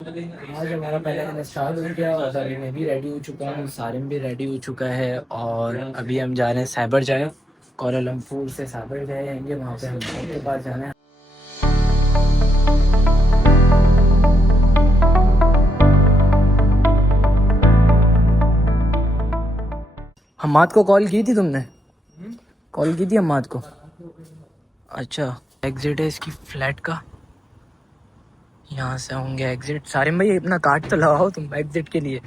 आज हमारा पहला दिन स्टार्ट हो गया और अभी मैं भी रेडी हो चुका हूँ, सारिम भी रेडी हो चुका है और अभी हम जा रहे हैं साइबर जाए। कोलालमपुर से साइबर जाए आएंगे, वहाँ पे हम के पास जाना है। हम्माद को कॉल की थी तुमने? कॉल की थी हम्माद को? अच्छा, एग्जिट है इसकी फ्लैट का, यहाँ से होंगे एग्जिट। सारिम भाई अपना कार्ड तो लगाओ तुम एग्जिट के लिए।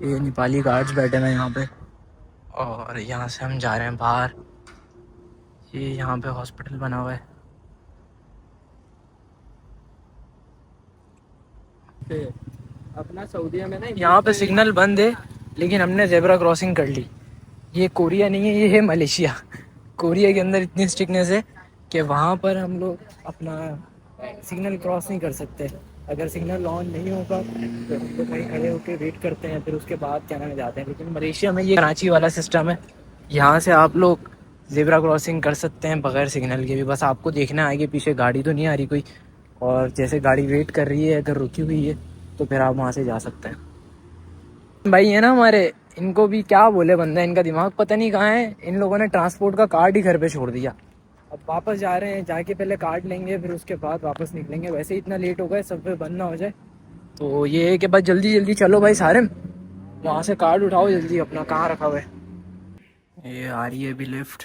ये नेपाली गार्ड्स बैठे हैं यहाँ पे और यहाँ से हम जा रहे हैं बाहर। ये यहाँ पे हॉस्पिटल बना हुआ है। अपना सऊदीया में ना यहाँ पे सिग्नल बंद है लेकिन हमने जेब्रा क्रॉसिंग कर ली। ये कोरिया नहीं है, ये है मलेशिया। कोरिया के अंदर इतनी स्ट्रिक्टनेस है कि वहाँ पर हम लोग अपना सिग्नल क्रॉस नहीं कर सकते। अगर सिग्नल ऑन नहीं होगा तो हम लोग कहीं खड़े होकर वेट करते हैं, फिर उसके बाद क्या नाम जाते हैं। लेकिन मलेशिया में ये कराची वाला सिस्टम है, यहाँ से आप लोग जेब्रा क्रॉसिंग कर सकते हैं बगैर सिग्नल के भी। बस आपको देखना है आगे पीछे गाड़ी तो नहीं आ रही कोई, और जैसे गाड़ी वेट कर रही है अगर रुकी हुई है तो फिर आप वहाँ से जा सकते हैं। भाई है ना हमारे, इनको भी क्या बोले बंदा, इनका दिमाग पता नहीं कहाँ है। इन लोगों ने ट्रांसपोर्ट का कार्ड ही घर पे छोड़ दिया। अब वापस जा रहे हैं, जाके पहले कार्ड लेंगे फिर उसके बाद वापस निकलेंगे। वैसे ही इतना लेट हो गए, सब पे बंद ना हो जाए। तो ये है कि बस जल्दी जल्दी चलो भाई सारे, वहाँ से कार्ड उठाओ जल्दी अपना। कहाँ रखा हुआ है? ये आ रही है अभी लिफ्ट।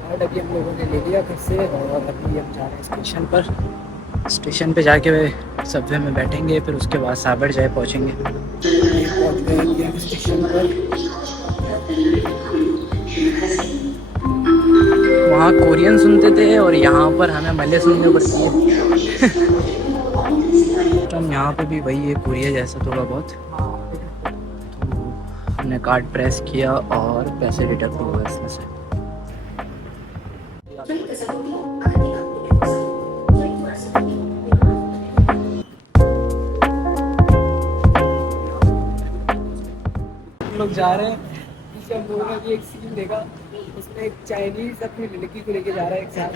कार्ड अभी हम लोगों ने ले लिया फिर से और अभी हम जा रहे हैं स्टेशन पर। स्टेशन पे जाके सबवे में बैठेंगे, फिर उसके बाद साबर जाए पहुँचेंगे। पहुँच गए अभी स्टेशन पर। वहाँ कोरियन सुनते थे और यहाँ पर हमें मलय सुनने पड़ती है। तो हम यहाँ पे भी वही है, कोरिया जैसा थोड़ा बहुत। तो हमने कार्ड प्रेस किया और पैसे डिडक्ट हो गए इसमें से। हम लोग जा रहे हैं, पीछे हम लोगों ने भी एक सीन देखा, उसमें एक चाइनीज अपनी लड़की को लेके जा रहा है एक साथ,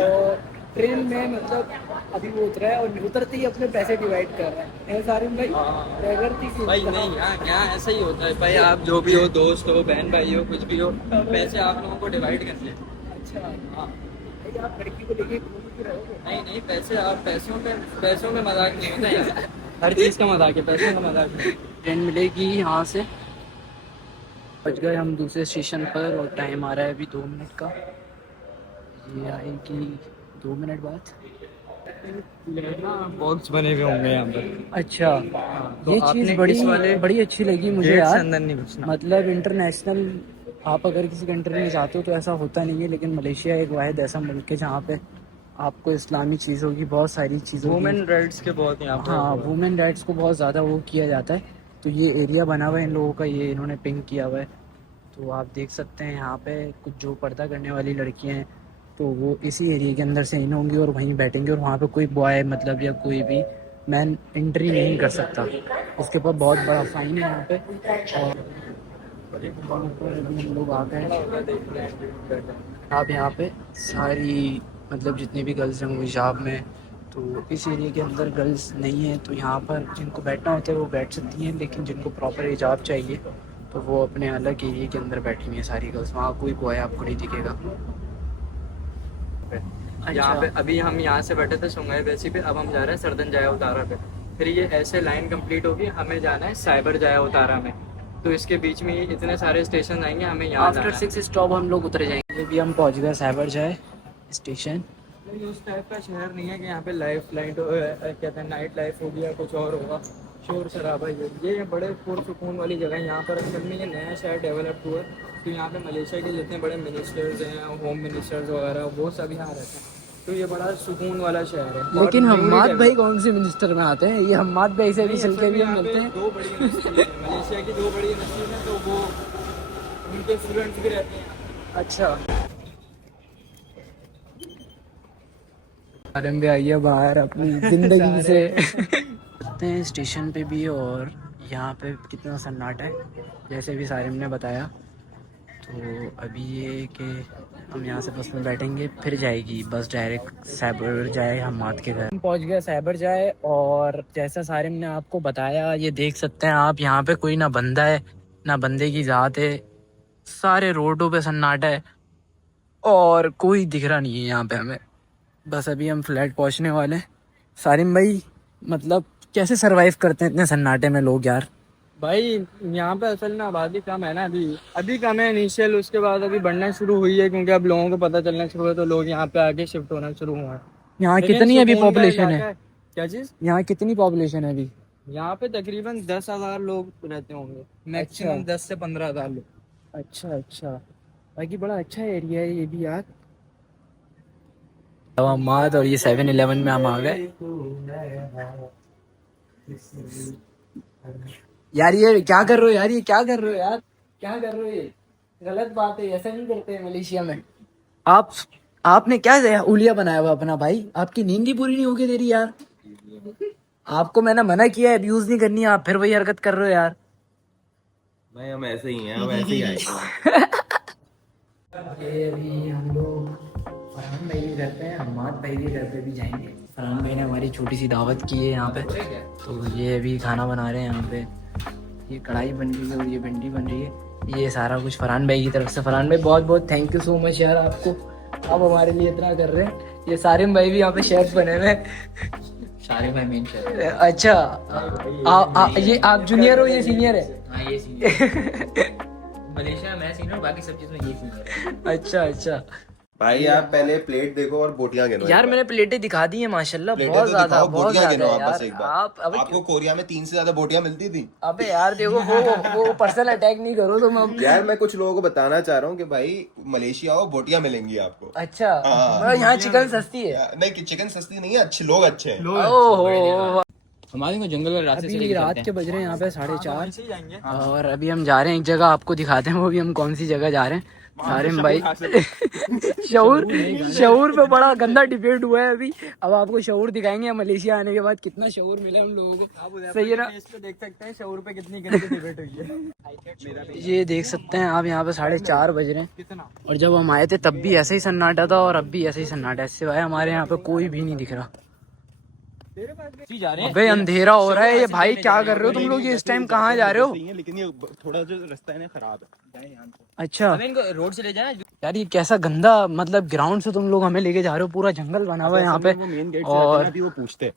और ट्रेन में मतलब अभी वो उतरा है और उतरते ही अपने पैसे डिवाइड कर रहा है। सारे भाई भाई नहीं, यहाँ क्या ऐसा ही होता है भाई। आप जो भी हो, दोस्त हो, बहन भाई हो, कुछ भी हो, पैसे आप लोगों को डिवाइड कर ले। अच्छा हाँ, आप लड़की को लेके घूम भी रहे हो? नहीं नहीं, पैसे आप पैसों में मजाक नहीं होता है। हर चीज़ का मजाक है, पैसों का मजाक नहीं। ट्रेन मिलेगी यहाँ से। पहुँच गए हम दूसरे स्टेशन पर और टाइम आ रहा है अभी 2 मिनट का। ये आएगी 2 मिनट बाद। बॉक्स बने हुए होंगे यहाँ पर। अच्छा तो ये चीज़ बड़ी वाले बड़ी अच्छी लगी मुझे गेट से यार। अंदर नहीं घुसना। मतलब इंटरनेशनल आप अगर किसी कंट्री में जाते हो तो ऐसा होता नहीं है, लेकिन मलेशिया एक वाहिद ऐसा मुल्क है जहाँ पे आपको इस्लामी चीज़ों की, बहुत सारी चीज़ों की, वुमेन राइट्स के बहुत यहाँ पर। हाँ वुमेन राइट्स को बहुत ज़्यादा वो किया जाता है। तो ये एरिया बना हुआ है इन लोगों का, ये इन्होंने पिंक किया हुआ है। तो आप देख सकते हैं यहाँ पे कुछ जो पर्दा करने वाली लड़कियाँ हैं तो वो इसी एरिया के अंदर से इन होंगी और वहीं बैठेंगे, और वहाँ पे कोई बॉय मतलब या कोई भी मैन एंट्री नहीं कर सकता। उसके ऊपर बहुत बड़ा फाइन है यहाँ पे। और ऊपर अभी हम लोग आ गए। आप यहाँ पे सारी मतलब जितनी भी गर्ल्स हैं वो हिजाब में। तो इस एरिया के अंदर गर्ल्स नहीं है, तो यहाँ पर जिनको बैठना होता है वो बैठ सकती हैं, लेकिन जिनको प्रॉपर हिजाब चाहिए तो वो अपने अलग एरिया के अंदर बैठी हुई हैं सारी गर्ल्स। वहाँ कोई बॉय आपको नहीं दिखेगा। यहाँ पे अभी हम यहाँ से बैठे थे सुंगाई बेसी पे, अब हम जा रहे हैं सरदन जाया उतारा पे। फिर ये ऐसे लाइन कंप्लीट होगी, हमें जाना है साइबर जाया उतारा में। तो इसके बीच में इतने सारे स्टेशन आएंगे, हमें यहाँ आफ्टर 6 स्टॉप हम लोग उतरे जाएंगे। अभी हम पहुँच गए साइबर जाए स्टेशन। उस टाइप का शहर नहीं है कि यहाँ पे लाइफ लाइट कहते हैं नाइट लाइफ होगी या कुछ और होगा, शोर शराबा। ये बड़े पुरसुकून वाली जगह है। यहाँ पर असल में ये नया शहर डेवलप हुआ है। तो यहाँ पे मलेशिया के जितने बड़े मिनिस्टर्स हैं, होम मिनिस्टर्स वगैरह, वो सब यहाँ रहते हैं। तो ये बड़ा सुकून वाला शहर है। लेकिन हम्माद भाई कौन सी मिनिस्टर में आते हैं? ये हम्माद भाई से भी चल के भी हम मिलते हैं। दो बड़ी यूनिवर्सिटी है मलेशिया की, 2 बड़ी यूनिवर्सिटी हैं, तो वो उनके स्टूडेंट्स भी रहते हैं। अच्छा आरम भी आई है बाहर अपनी जिंदगी से। आते हैं स्टेशन पे भी और यहाँ पे कितना सन्नाटा है जैसे भी सारिम ने बताया। तो अभी ये कि हम यहाँ से बस में बैठेंगे, फिर जाएगी बस डायरेक्ट साइबर जाए हमाद के घर। हम पहुँच गए साइबर जाए, और जैसा सारिम ने आपको बताया, ये देख सकते हैं आप, यहाँ पे कोई ना बंदा है ना बंदे की ज़ात है, सारे रोडों पे सन्नाटा है और कोई दिख रहा नहीं है यहाँ पे हमें। बस अभी हम फ्लैट पहुँचने वाले हैं। सारिम भाई, मतलब कैसे सरवाइव करते हैं इतने सन्नाटे में लोग यार? भाई यहाँ पे असल में आबादी कम है ना, अभी अभी कम है इनिशियल, उसके बाद अभी बढ़ना शुरू हुई है क्योंकि अब लोगों को पता चलना शुरू हुआ तो लोग यहाँ पे आके शिफ्ट होना शुरू हुआ है। यहाँ लेकिन कितनी अभी सुकून का पॉपुलेशन इलाका है? क्या चीज? यहाँ कितनी पॉपुलेशन है अभी? यहाँ पे तकरीबन 10,000 लोग रहते होंगे, मैक्सिमम 10 से 15,000 लोग। अच्छा अच्छा, बाकी बड़ा अच्छा एरिया है ये भी यार। हमाद और ये 7-Eleven में हम आ गए यार। ये क्या कर रहे हो यार, ये क्या कर रहे हो यार, क्या कर रहे हो? ये गलत बात है, ऐसा नहीं करते हैं मलेशिया में। आपने क्या उलिया बनाया हुआ अपना भाई? आपकी नींद ही पूरी नहीं होगी तेरी यार। आपको मैंने मना किया है अब्यूज नहीं करनी, आप फिर वही हरकत कर रहे हो यार। नहीं, हम ऐसे ही हैं, हम ऐसे ही आए। ये अभी हम लोग फरहान भाई के घर पे हैं, हमाद भाई के घर पे भी जाएंगे। फरहान भाई ने हमारी छोटी सी दावत की है यहाँ पे, तो ये अभी खाना बना रहे हैं यहाँ पे। ये कढ़ाई बन रही है और ये भिंडी बन रही है, ये सारा कुछ फरहान भाई की तरफ से। फरहान भाई बहुत बहुत थैंक यू सो मच यार आपको, आप हमारे लिए इतना कर रहे हैं। ये सारिम भाई भी यहाँ पे शेफ बने हुए हैं। सारे भाई मेन शेफ। अच्छा, ये आप जूनियर हो, ये सीनियर है? हाँ ये सीनियर। मलेशिया में मैं सीनियर, बाकी सब चीज़ में ये सीनियर। अच्छा अच्छा। भाई आप पहले प्लेट देखो और बोटियां गिनो। यार मैंने प्लेटें दिखा दी है माशाल्लाह, प्लेटें बहुत तो ज्यादा दिखाओ, बहुत बोटियां गिनो ज्यादा आप बस यार। एक बार। आप अबे आपको कोरिया में 3 से ज्यादा बोटियां मिलती थी। अबे यार देखो, वो पर्सनल अटैक नहीं करो तुम अब। यार मैं कुछ लोगों को बताना चाह रहा हूँ कि भाई मलेशिया आओ, बोटियां मिलेंगी आपको। अच्छा, हाँ। मतलब यहाँ चिकन सस्ती है? नहीं कि चिकन सस्ती नहीं है, अच्छे लोग अच्छे हैं। ओहो। हमारे को जंगल वाले रास्ते से अभी लेके रात चलते के बज रहे हैं यहाँ पे 4:30, ऐसे ही जाएंगे। और अभी हम जा रहे हैं एक जगह, आपको दिखाते हैं वो भी हम कौन सी जगह जा रहे हैं। सारिम भाई शऊर पे बड़ा गंदा डिबेट हुआ है अभी। अब आपको शऊर दिखाएंगे मलेशिया आने के बाद कितना शऊर मिला हम लोगों को। सही है ना? इस पे देख सकते हैं शऊर पे कितनी गंदी डिबेट हुई है। ये देख सकते हैं आप, यहाँ पे 4:30 बज रहे हैं, कितना और जब हम आए थे तब भी ऐसे ही सन्नाटा था और अब भी ऐसे ही सन्नाटा है। सिवाय हमारे यहाँ पे कोई भी नहीं दिख रहा। जा रहे हैं। अबे अंधेरा हो रहा है, ये भाई क्या कर रहे हो तुम लोग? ये इस टाइम कहाँ जा रहे हो? लेकिन ये थोड़ा जो रास्ता है ना खराब है। अच्छा इनको रोड से ले जाए। यार, ये कैसा गंदा, मतलब ग्राउंड से तुम लोग हमें लेके जा रहे हो, पूरा जंगल बना हुआ है यहाँ पे। मेन गेट और से वो पूछते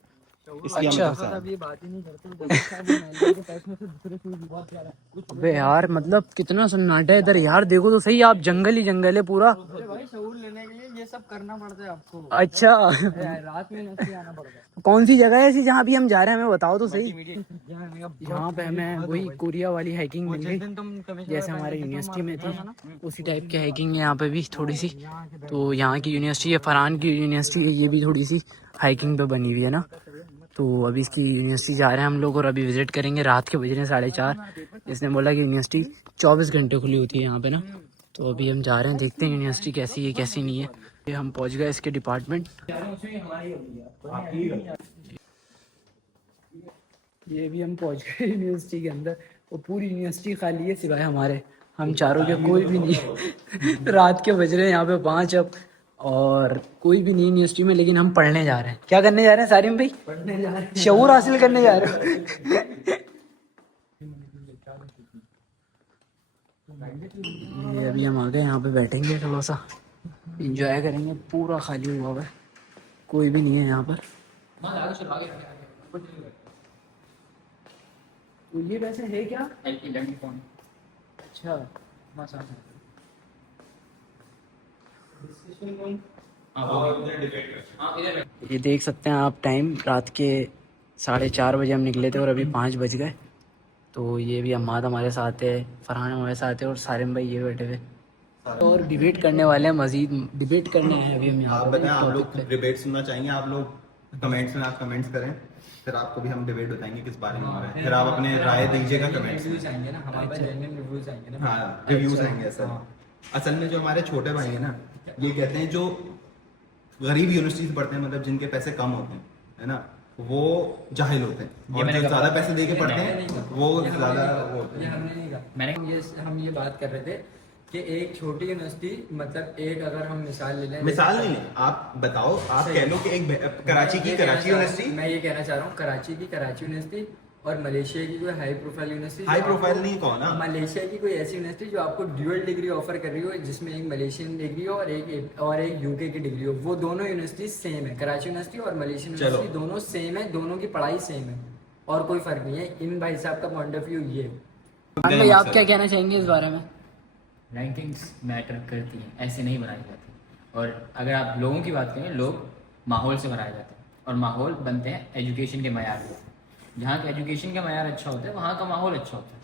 अच्छा, ये बात ही नहीं करते। अबे यार मतलब कितना सन्नाटा है इधर यार, देखो तो सही आप, जंगल ही जंगल है पूरा। भाई शऊर लेने के लिए ये सब करना पड़ता है आपको। अच्छा, रात में नहीं आना पड़ता। कौन सी जगह है ऐसी जहाँ भी हम जा रहे हैं, हमें बताओ तो सही। यहाँ पे हमें वही कोरिया वाली हाइकिंग मिल गई, जैसे हमारे यूनिवर्सिटी में थी उसी टाइप की हाइकिंग है यहाँ पे भी थोड़ी सी। तो यहाँ की यूनिवर्सिटी है, फरहान की यूनिवर्सिटी है, ये भी थोड़ी सी हाइकिंग पे बनी हुई है ना। तो अभी इसकी यूनिवर्सिटी जा रहे हैं हम लोग, और अभी विजिट करेंगे। रात के बज रहे हैं 4:30। इसने बोला कि यूनिवर्सिटी 24 घंटे खुली होती है यहाँ पे ना। तो अभी हम जा रहे हैं, देखते हैं यूनिवर्सिटी कैसी है कैसी नहीं है। ये हम पहुँच गए इसके डिपार्टमेंट। ये भी हम पहुँच गए यूनिवर्सिटी के अंदर, और पूरी यूनिवर्सिटी खाली है सिवाय हमारे, हम चारों के कोई भी नहीं। रात के बज रहे हैं यहाँ पे 5 अब, और कोई भी नहीं यूनिवर्सिटी में, लेकिन हम पढ़ने जा रहे हैं। क्या करने जा रहे हैं सारिम भाई? पढ़ने जा रहे हैं, शऊर हासिल करने जा रहे हो। ये अभी हम आ गए, यहाँ पे बैठेंगे, थोड़ा सा इंजॉय करेंगे। पूरा खाली हुआ है, कोई भी नहीं है यहाँ पर। तो ये वैसे है क्या? अच्छा, ये देख सकते हैं आप टाइम, रात के 4:30 बजे हम निकले थे और अभी 5 बज गए। तो ये भी अम्माद हमारे साथ है, फरहान हमारे साथ है, और सारिम भाई ये बैठे हुए, और डिबेट करने वाले हैं, मजीद डिबेट करने हैं अभी हम यहाँ आप पे। बताएं, आप लोग डिबेट सुनना चाहेंगे? आप लोग कमेंट्स में आप कमेंट्स करें, फिर आपको भी हम डिबेट बताएंगे किस बारे में हो रहा है, फिर आप अपने राय दीजिएगा कमेंट्स में। हाँ, रिव्यूज आएंगे। असल में जो हमारे छोटे भाई हैं ना, ये कहते हैं जो गरीब यूनिवर्सिटी से पढ़ते हैं, मतलब जिनके पैसे कम होते हैं, है ना, वो जाहिल होते हैं, और जो ज्यादा पैसे दे के पढ़ते हैं वो ज्यादा वो होते हैं। हम ये बात कर रहे थे कि एक छोटी यूनिवर्सिटी मतलब एक अगर हम मिसाल ले लें, मिसाल नहीं है, आप बताओ, आप कह लो कि एक कराची की कराची यूनिवर्सिटी, मैं ये कहना चाह रहा हूँ कराची की कराची यूनिवर्सिटी और मलेशिया की कोई high profile university, high profile नहीं कहो ना, मलेशिया की कोई ऐसी यूनिवर्सिटी जो आपको ड्यूअल डिग्री ऑफर कर रही हो, जिसमें एक मलेशियन डिग्री हो और एक यूके की डिग्री हो, वो दोनों यूनिवर्सिटी सेम है, कराची यूनिवर्सिटी और मलेशियन यूनिवर्सिटी दोनों सेम है, दोनों की पढ़ाई सेम है और कोई फर्क नहीं है। इन भाई साहब का पॉइंट ऑफ व्यू ये है। भाई आप क्या कहना चाहेंगे इस बारे में? रैंकिंग्स मैटर करती हैं, ऐसे नहीं बनाई जाती। और अगर आप लोगों की बात करें, लोग माहौल से बनाए जाते हैं और माहौल बनते हैं एजुकेशन के मयार से। जहाँ का एजुकेशन का मयार अच्छा होता है वहाँ का माहौल अच्छा होता है।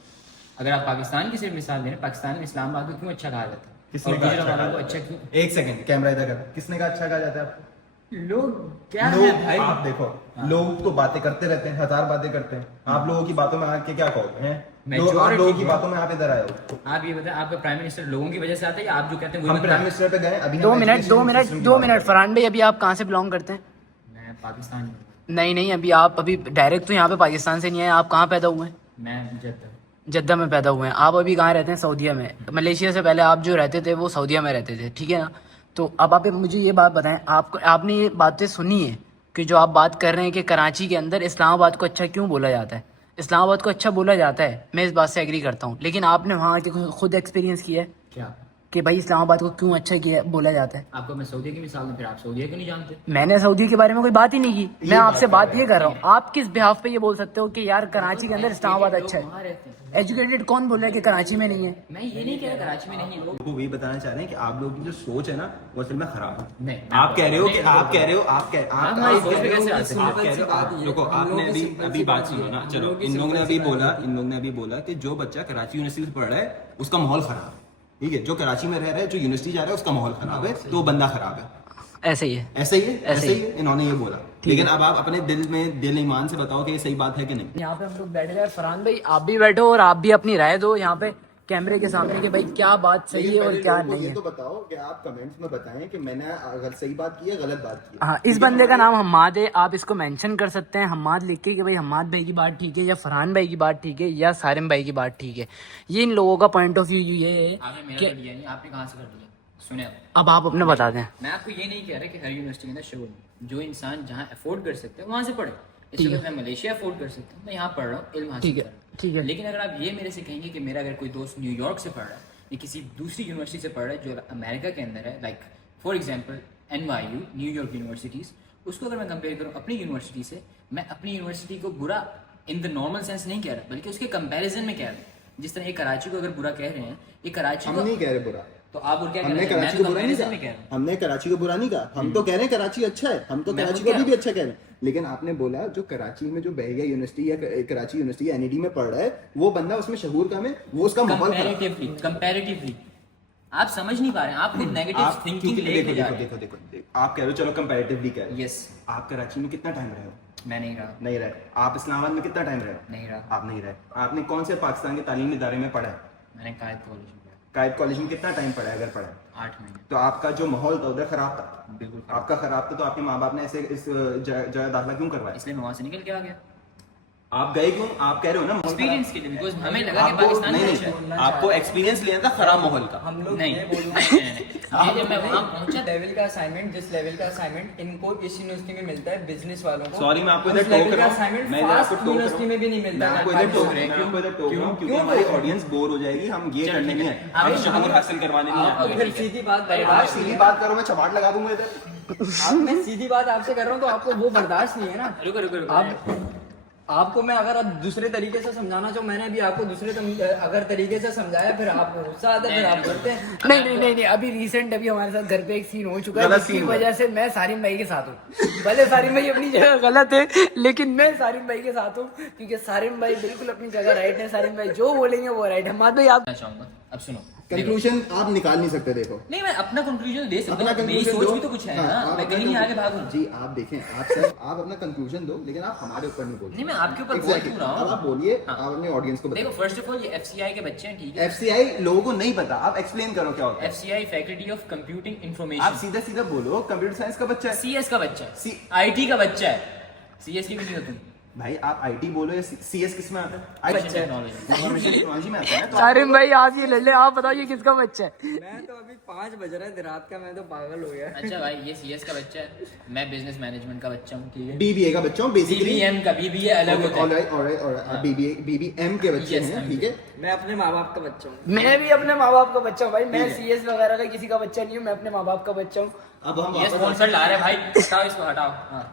अगर आप पाकिस्तान की सिर्फ मिसाल दें, पाकिस्तान में इस्लामाबाद को क्यों अच्छा कहा जाता है किसने और कहा गुजरात अच्छा वालों को कहा अच्छा जाता है? क्यों? एक सेकंड, कैमरा इधर कर, किसने कहा अच्छा कहा जाता है आपको? लोग क्या लोग, है भाई? आप देखो, लोग तो बातें करते रहते हैं, हजार बातें करते हैं, आप लोगों की बातों में आके क्या कहोगे हैं? आप लोगों की बातों में आप इधर आए हो। आप ये बताएं, आपका प्राइम मिनिस्टर लोगों की वजह से आता है या आप जो कहते हैं हम प्राइम मिनिस्टर पे गए अभी, 2 मिनट फरहान भाई, अभी आप कहाँ से बिलोंग करते हैं? मैं पाकिस्तान में हूँ। नहीं नहीं, अभी डायरेक्ट तो यहाँ पे पाकिस्तान से नहीं आए, आप कहाँ पैदा हुए हैं? मैं जद्दा में पैदा हुए हैं। आप अभी कहाँ रहते हैं? सऊदीया में। मलेशिया से पहले आप जो रहते थे वो सऊदीया में रहते थे, ठीक है ना? तो अब आप मुझे ये बात बताएं, आपने ये बातें सुनी है कि जो आप बात कर रहे हैं कि कराची के अंदर इस्लामाबाद को अच्छा क्यों बोला जाता है? इस्लामाबाद को अच्छा बोला जाता है, मैं इस बात से एग्री करता हूँ, लेकिन आपने वहाँ के खुद एक्सपीरियंस किया है क्या कि भाई इस्लामाबाद को क्यों अच्छा किया बोला जाता है? आपको मैं सऊदी की मिसाल दूं, फिर आप सऊदी को नहीं जानते? मैंने सऊदी के बारे में कोई बात ही नहीं की, मैं आपसे बात ये कर रहा हूँ। आप किस बिहाफ पे ये बोल सकते हो कि यार कराची के अंदर इस्लामाबाद अच्छा वहाँ है? रहते हैं। एजुकेटेड कौन बोल रहा है कि कराची में नहीं है? मैं ये नहीं कह रहा कराची में नहीं है लोग। वो वही बताना चाह रहे हैं कि आप लोगों की जो सोच है ना वो असल में खराब है। नहीं, आप कह रहे हो कि आप कह रहे हो हमारी सोच पे कैसे आ सकते हैं? आप कह रहे हो देखो, आपने अभी बात सुनो ना, चलो इन लोगों ने अभी बोला कि जो बच्चा कराची यूनिवर्सिटी से पढ़ रहा है उसका माहौल खराब है, ठीक है? जो कराची में रह रहा है, जो यूनिवर्सिटी जा रहा है उसका माहौल खराब है, तो बंदा खराब है। ऐसे ही है। ऐसे ही है, इन्होंने ये बोला। लेकिन अब आप अपने दिल ईमान से बताओ कि ये सही बात है कि नहीं। यहाँ पे हम लोग बैठे हैं, फरहान भाई आप भी बैठो और आप भी अपनी राय दो यहाँ पे कैमरे के सामने कि भाई क्या बात सही है और क्या नहीं है। तो बताओ कि आप कमेंट्स में बताएं कि मैंने अगर सही बात की है, गलत बात की है। हाँ, इस बंदे का नाम हम्माद है, आप इसको मेंशन कर सकते हैं हम्माद लिख के कि भाई हम्माद भाई की बात ठीक है या फरहान भाई की बात ठीक है या सारिम भाई की बात ठीक है। ये इन लोगों का पॉइंट ऑफ व्यू ये है आपने कि आपने कहाँ से कर दिया? सुने अब आप अपने बता दें। मैं आपको ये नहीं कह रहा कि हर यूनिवर्सिटी के अंदर शोर नहीं। जो इंसान जहाँ अफोर्ड कर सकते हैं वहाँ से पढ़े। इसलिए मैं मलेशिया अफोर्ड कर सकता हूँ, मैं यहाँ पढ़ रहा हूँ, इल्म हासिल कर रहा हूँ। ठीक है। लेकिन अगर आप ये मेरे से कहेंगे कि मेरा अगर कोई दोस्त न्यूयॉर्क से पढ़ रहा है या किसी दूसरी यूनिवर्सिटी से पढ़ रहा है जो अमेरिका के अंदर है, like for example NYU, New York universities, उसको अगर मैं कंपेयर करूँ अपनी यूनिवर्सिटी से, मैं अपनी यूनिवर्सिटी को बुरा इन द नॉर्मल सेंस नहीं कह रहा, बल्कि उसके कंपैरिजन में कह रहा हूँ। जिस तरह ये कराची को अगर बुरा कह रहे हैं, ये कराची हम को नहीं कह रहे बुरा, तो आप और क्या हमने कराची को बुरा नहीं कहा, हमने कराची को बुरा नहीं कहा, हम तो कह रहे हैं कराची अच्छा है, हम तो कराची को भी अच्छा कह रहे हैं। लेकिन आपने बोला जो कराची में जो बहरिया यूनिवर्सिटी या कराची यूनिवर्सिटी NED में पढ़ रहा है वो बंदा उसमें शहूर कम है, वो उसका माहौल कंपैरेटिवली आप समझ नहीं पा रहे हैं, आप खुद नेगेटिव थिंकिंग लेके जा रहे हैं। देखो आप कह रहे हो चलो कंपैरेटिवली कह रहे हो। यस, आप कराची में कितना टाइम रहे हो? मैं नहीं रहा। नहीं रहे। आप इस्लामाबाद में कितना टाइम रहे हो? नहीं रहा। आप नहीं रहे। आपने कौन से पाकिस्तान के तालीमी इदारे में पढ़ा है? मैंने कायद कॉलेज में पढ़ा। कायद कॉलेज में कितना टाइम पढ़ा है अगर पढ़ा है? 8 महीने। तो आपका जो माहौल था उधर खराब था? बिल्कुल आपका खराब था, तो आपके माँ बाप ने ऐसे इस जगह दाखिला क्यों करवाया? इसलिए मैं वहां से निकल के आ गया। आप गए क्यों? आप कह रहे हो ना एक्सपीरियंस के लिए, बिकॉज़ हमें लगा कि पाकिस्तान में अच्छा है। आपको एक्सपीरियंस लेना था खराब माहौल का। हम लोग नहीं, ये बोल जब मैं वहां पहुंचा, लेवल का असाइनमेंट, जिस लेवल का असाइनमेंट इनको इस यूनिवर्सिटी में मिलता है बिजनेस वालों को, सॉरी मैं आपको इधर उस लेवल टोक का रहा हूं, असाइनमेंट मैं इधर आपको फास्ट टोक यूनिवर्सिटी में भी नहीं मैं मिलता आपको है। इधर टोक रहा हूं क्योंकि हमारी ऑडियंस बोर हो जाएगी। हम ये करने नहीं है, हम शहूर हासिल करवाने नहीं अब है। फिर सीधी बात आप सीधी बात करो, मैं चमाट लगा दूंगा इधर। अब मैं सीधी बात आपसे कर रहा हूँ तो आपको वो बर्दाश्त नहीं है ना। रुको। आपको मैं अगर अब दूसरे तरीके से समझाना चाहूँ, मैंने भी आपको अगर तरीके से समझाया, फिर आपको गुस्सा आता है, फिर आप करते हैं। नहीं, अभी रिसेंट अभी हमारे साथ घर पे एक सीन हो चुका है गलत जिसकी सीन हुआ। वजह से मैं सारिम भाई के साथ हूँ। भले सारिम भाई अपनी जगह गलत है, लेकिन मैं सारिम भाई के साथ हूँ क्योंकि सारिम भाई बिल्कुल अपनी जगह राइट है। सारिम भाई जो बोलेंगे वो राइट है। हमाद भाई आप चाहूंगा, अब सुनो, कंक्लूजन आप निकाल नहीं सकते। देखो नहीं, मैं अपना कंक्लूजन दे सकता अपना हूँ, मेरी कंक्लूजन सोच दो। भी तो कुछ है हाँ, ना, आप मैं अपना कहीं नहीं आगे भागूं। जी आप देखें, आप अपना कंक्लूजन दो, लेकिन आप हमारे ऊपर नहीं बोलिए। नहीं, मैं आपके ऊपर बोल क्यों रहा हूँ? अब आप बोलिए, हाँ। आप अपने ऑडियंस को देखो, बताओ। फर्स्ट ऑफ ऑल ये FCI के बच्चे हैं, ठीक है? FCI लोगों को नहीं पता, आप एक्सप्लेन करो क्या होता है। FCI फैकल्टी ऑफ कंप्यूटिंग आप इंफॉर्मेशन, सीधा सीधा बोलो, कंप्यूटर साइंस का बच्चा है। CS का बच्चा है, IT का बच्चा है, CS की भी नहीं हो तुम। भाई आप आईटी बोलो या सीएस किस में आता है? इंफॉर्मेशन टेक्नोलॉजी में आता है। तो सारिम भाई आप ये ले ले, आप बताओ ये किसका बच्चा है? मैं तो अभी 5 बज रहा है रात का, मैं तो पागल हो गया। अच्छा भाई ये सीएस का बच्चा है, मैं बिजनेस मैनेजमेंट का बच्चा हूँ, ठीक है। बीबीए का बच्चा हूँ बेसिकली। बीबीएम का, बीबीए अलग होता है। ऑलराइट ऑलराइट ऑलराइट, बीबीएम के बच्चे Yes, हैं, ठीक है। मैं अपने माँ बाप का बच्चा हूँ। मैं भी अपने माँ बाप का बच्चा हूँ भाई, मैं सीएस वगैरह का किसी का बच्चा नहीं हूँ, मैं अपने माँ बाप का बच्चा हूँ। अब हम ये वापस स्पॉन्सर ला रहे हैं भाई, हटाओ इसको हटाओ। हाँ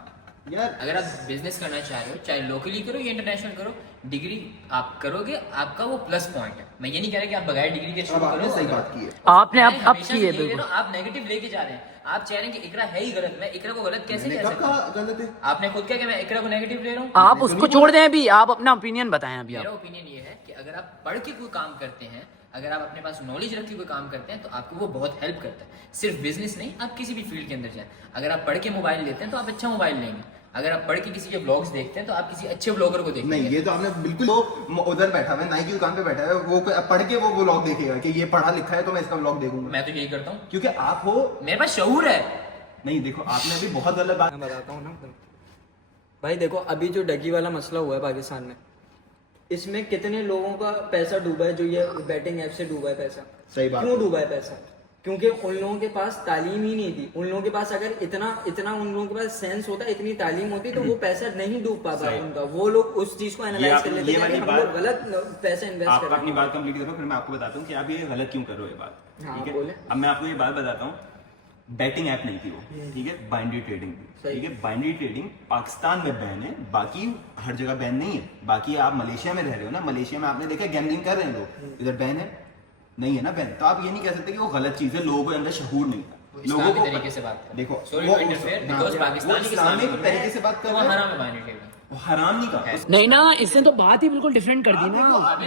यार अगर आप बिजनेस करना चाह रहे हो, चाहे लोकली करो या इंटरनेशनल करो, डिग्री आप करोगे, आपका वो प्लस पॉइंट है। मैं ये नहीं कह रहा कि आप बगैर डिग्री के अब शुरू आपने करो। सही बात की है। आपने मैं अब हमेशा की से है यही कह रहा बिल्कुल। हूं, आप नेगेटिव लेके जा रहे हैं। आप कह रहे हैं कि इकरा है ही गलत, मैं इकरा को गलत कैसे मैंने कह कब सकता हूं? कहा गलत है? आपने खुद क्या कि मैं इकरा को नेगेटिव ले रहा हूँ? आप उसको छोड़ दें अभी, आप अपना ओपिनियन बताएं अभी मेरा आप। ओपिनियन ये है कि अगर आप पढ़ के कोई काम करते हैं, अगर आप अपने पास नॉलेज रख के कोई काम करते हैं, तो आपको वो बहुत हेल्प करता है। सिर्फ बिजनेस नहीं, आप किसी भी फील्ड के अंदर जाए। अगर आप पढ़ के मोबाइल लेते हैं तो आप अच्छा मोबाइल लेंगे। अगर आप पढ़ के किसी के ब्लॉग्स देखते हैं तो आप किसी अच्छे ब्लॉगर को देखेंगे। नहीं, ये तो आपने बिल्कुल वो उधर बैठा हुआ है, नाई की दुकान पे बैठा है, वो पढ़ के वो व्लॉग देखेगा कि ये पढ़ा लिखा है तो मैं इसका व्लॉग देखूंगा। मैं तो यही करता हूँ, क्योंकि आप हो। मेरे पास शऊर है। नहीं देखो, आपने अभी बहुत गलत बात। मैं बताता हूँ ना भाई, देखो अभी जो डगी वाला मसला हुआ है पाकिस्तान में, इसमें कितने लोगों का पैसा डूबा है, जो ये बैटिंग ऐप से डूबा है पैसा। सही बात क्यों है। डूबा है पैसा? क्योंकि उन लोगों के पास तालीम ही नहीं थी। उन लोगों के पास अगर इतना उन लोगों के पास सेंस होता, इतनी तालीम होती, तो वो पैसा नहीं डूब पाता उनका। वो लोग उस चीज को एनालाइज कर लेते हैं कि हम लोग गलत पैसा इन्वेस्ट आप कर रहे अपनी हैं। बात कंप्लीट करो, फिर मैं आपको बताता हूँ कि आप ये गलत क्यों कर रहे हो ये बात। हाँ, ठीक बोले। है, अब मैं आपको ये बात बताता हूँ। बैटिंग ऐप नहीं थी वो, ठीक है, बाइनरी ट्रेडिंग थी। सही। ठीक है, बाइनरी ट्रेडिंग पाकिस्तान में बैन है, बाकी हर जगह बैन नहीं है। बाकी आप मलेशिया में रह रहे हो ना, मलेशिया में आपने देखा गैम्बलिंग कर रहे हैं लोग, इधर बैन है नहीं है ना बैन। तो आप ये नहीं कह सकते कि वो गलत चीज है, लोगों के अंदर शहूर नहीं था। लोगों को तरीके से बात कर। देखो Sorry वो to interfere, हाँ, because वो पाकिस्तानी इस्लामिक इस्लामिक तरीके से बात कर तो रहे हराम हैं, है बाइनरी ट्रेडिंग। वो हराम नहीं कहा। नहीं ना, इसने तो बात ही बिल्कुल डिफरेंट कर दी ना।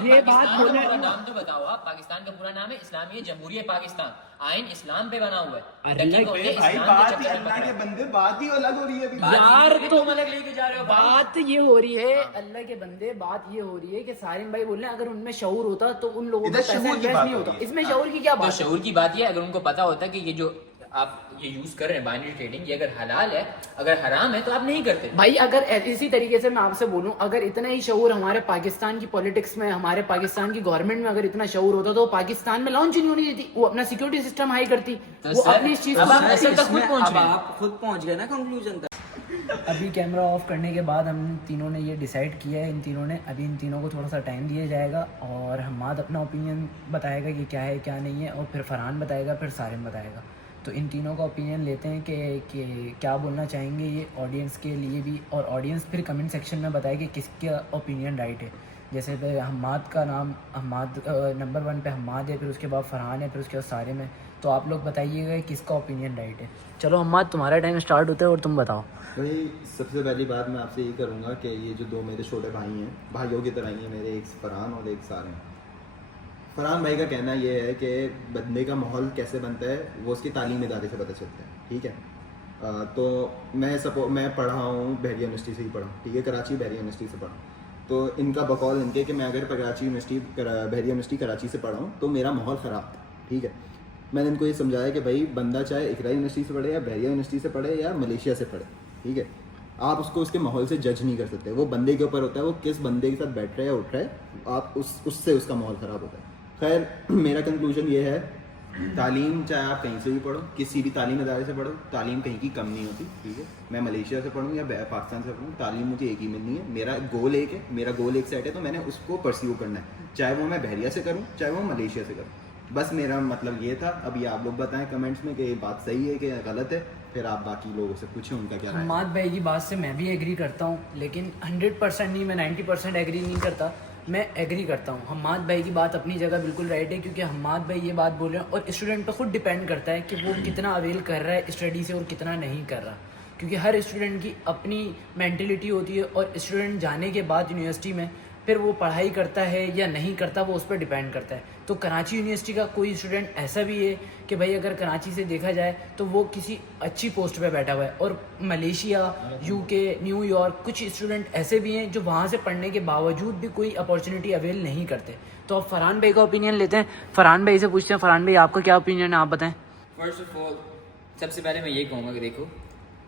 ये बात पाकिस्तान का बोलने पूरा नाम तो बताओ आप। पाकिस्तान का पूरा नाम है इस्लामी जमहूरियत पाकिस्तान। आइन इस्लाम पे बना हुआ है। अरे डकी को भाई हमने इस्लाम के बात ही चक्कर में अल्लाह के पकड़ा। बंदे, बात ही अलग हो रही है अभी। यार ये तो तुम अलग लेके जा रहे हो भाई। बात ये हो रही है, अल्लाह के बंदे, बात ये हो रही है कि सारिम भाई बोल रहे हैं अगर उनमें शऊर होता तो उन लोगों को इधर पैसा शऊर की इन्वेस्ट बात नहीं हो होता। रही है। इसमें शऊर की क्या तो बात है? शऊर की बात ये है, अगर उनको पता होता कि ये जो आप ये यूज कर रहे हैं बाइनरी ट्रेडिंग, ये अगर हलाल है, अगर हराम है, तो आप नहीं करते। भाई अगर इसी तरीके से मैं आपसे बोलूं, अगर इतना ही शऊर हमारे पाकिस्तान की पॉलिटिक्स में, हमारे पाकिस्तान की गवर्नमेंट में अगर इतना शऊर होता तो पाकिस्तान में लॉन्च ही नहीं होनी देती। वो अपना सिक्योरिटी सिस्टम हाई करती, तो वो सर, अपनी इस चीज अब आप को असल तक खुद पहुंच अब गए। आप खुद पहुंच गए ना कंक्लूजन तक। अभी कैमरा ऑफ करने के बाद हम तीनों ने ये डिसाइड किया है, इन तीनों ने, अभी इन तीनों को थोड़ा सा टाइम दिया जाएगा और हमाद अपना ओपिनियन बताएगा कि क्या है क्या नहीं है, और फिर फरहान बताएगा, फिर सारिम बताएगा। तो इन तीनों का ओपिनियन लेते हैं कि क्या बोलना चाहेंगे ये ऑडियंस के लिए भी, और ऑडियंस फिर कमेंट सेक्शन में बताए कि किसका ओपिनियन राइट है। जैसे हमाद का नाम, हमाद नंबर 1 पे हमाद है, फिर उसके बाद फरहान है, फिर उसके बाद सारिम है। तो आप लोग बताइएगा कि किसका ओपिनियन राइट है। चलो हमाद, तुम्हारा टाइम स्टार्ट होता है और तुम बताओ। भाई सबसे पहली बात मैं आपसे ये करूँगा कि ये जो दो मेरे छोटे भाई हैं, भाइयों की तरह ही हैं मेरे, एक फरहान और एक सारिम। फरहान भाई का कहना ये है कि बंदे का माहौल कैसे बनता है वो उसकी तालीम इदारे से पता चलता है, ठीक है। तो मैं पढ़ा हूँ बहरिया यूनिवर्सिटी से ही पढ़ा, ठीक है, कराची बहरिया यूनिवर्सिटी से पढ़ा। तो इनका बकौल इनके कि मैं अगर कराची यूनिवर्सिटी बहरिया यूनिवर्सिटी कराची से पढ़ा हूँ तो मेरा माहौल ख़राब था, ठीक है। मैंने इनको ये समझाया कि भाई बंदा चाहे इकरा यूनिवर्सिटी से पढ़े या बहरिया यूनिवर्सिटी से पढ़े या मलेशिया से पढ़े, ठीक है, आप उसको उसके माहौल से जज नहीं कर सकते। वो बंदे के ऊपर होता है, वो किस बंदे के साथ बैठ रहा है या उठ रहा है, आप उससे उसका माहौल ख़राब होता है। खैर मेरा कंक्लूजन ये है, तालीम चाहे आप कहीं से भी पढ़ो, किसी भी तालीम इदारे से पढ़ो, तालीम कहीं की कम नहीं होती, ठीक है। मैं मलेशिया से पढ़ूँ या पाकिस्तान से पढ़ूँ, तालीम मुझे एक ही मिलनी है। मेरा गोल एक है, मेरा गोल एक सेट है, तो मैंने उसको परस्यू करना है, चाहे वो मैं बहरिया से करूँ चाहे वो मलेशिया से करूँ। बस मेरा मतलब ये था। अब ये आप लोग बताएं कमेंट्स में कि ये बात सही है कि गलत है, फिर आप बाकी लोगों से पूछें उनका क्या राय है। हमाद भाई की बात से मैं भी एग्री करता हूँ, लेकिन 100% नहीं, मैं 90% एग्री नहीं करता। मैं एग्री करता हूँ, हमाद भाई की बात अपनी जगह बिल्कुल राइट है, क्योंकि हमाद भाई ये बात बोल रहे हैं और स्टूडेंट पे खुद डिपेंड करता है कि वो कितना अवेल कर रहा है स्टडी से और कितना नहीं कर रहा, क्योंकि हर स्टूडेंट की अपनी मेंटेलिटी होती है और स्टूडेंट जाने के बाद यूनिवर्सिटी में फिर वो पढ़ाई करता है या नहीं करता, वो उस पर डिपेंड करता है। तो कराची यूनिवर्सिटी का कोई स्टूडेंट ऐसा भी है कि भाई अगर कराची से देखा जाए तो वो किसी अच्छी पोस्ट पे बैठा हुआ है, और मलेशिया, यूके, न्यूयॉर्क, कुछ स्टूडेंट ऐसे भी हैं जो वहाँ से पढ़ने के बावजूद भी कोई अपॉर्चुनिटी अवेल नहीं करते। तो अब फरहान भाई का ओपिनियन लेते हैं, फरहान भाई से पूछते हैं। फरहान भाई आपका क्या ओपिनियन है, आप बताएं। फर्स्ट ऑफ ऑल सबसे पहले मैं ये कहूँगा कि देखो,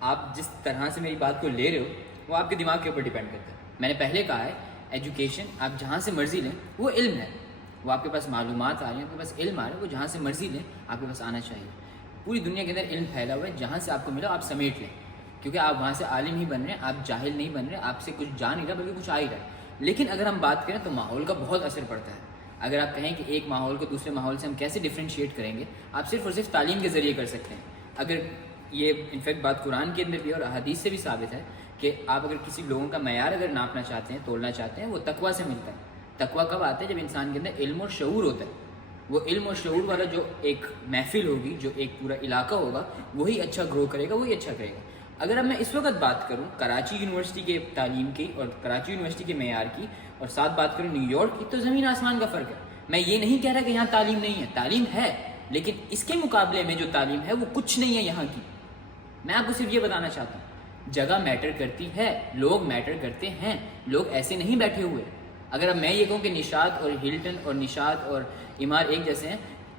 आप जिस तरह से मेरी बात को ले रहे हो वो आपके दिमाग के ऊपर डिपेंड करता है। मैंने पहले कहा है, एजुकेशन आप जहाँ से मर्जी लें वो इल्म है, वो आपके पास मालूमात आ रही हैं, आपके पास इल्म आ रहा है, वो जहाँ से मर्जी लें आपके पास आना चाहिए। पूरी दुनिया के अंदर इल्म फैला हुआ है, जहाँ से आपको मिला आप समेट लें, क्योंकि आप वहाँ से आलिम ही बन रहे हैं, आप जाहिल नहीं बन रहे, आपसे कुछ जा नहीं रहा बल्कि कुछ आ ही रहा है। लेकिन अगर हम बात करें तो माहौल का बहुत असर पड़ता है। अगर आप कहें कि एक माहौल को दूसरे माहौल से हम कैसे डिफ्रेंशिएट करेंगे, आप सिर्फ और सिर्फ तालीम के ज़रिए कर सकते हैं। अगर ये इनफैक्ट बात कुरान के अंदर भी और हदीस से भी साबित है कि आप अगर किसी लोगों का मैयार अगर नापना चाहते हैं, तोलना चाहते हैं, वो तकवा से मिलता है। तकवा कब आता है? जब इंसान के अंदर इल्म और शऊर होता है। वो इल्म और शऊर वाला जो एक महफिल होगी, जो एक पूरा इलाका होगा, वही अच्छा ग्रो करेगा, वही अच्छा करेगा। अगर अब मैं इस वक्त बात करूं कराची यूनिवर्सिटी के तालीम की और कराची यूनिवर्सिटी के मेयार की, और साथ बात करूं न्यूयॉर्क की, तो ज़मीन आसमान का फ़र्क है। मैं ये नहीं कह रहा कि यहाँ तालीम नहीं है, तालीम है, लेकिन इसके मुकाबले में जो तालीम है वो कुछ नहीं है यहाँ की। मैं आपको सिर्फ ये बताना चाहता हूँ, जगह मैटर करती है, लोग मैटर करते हैं, लोग ऐसे नहीं बैठे हुए। अगर अब मैं ये कहूँ कि निशात और हिल्टन और निशात और इमार एक जैसे हैं,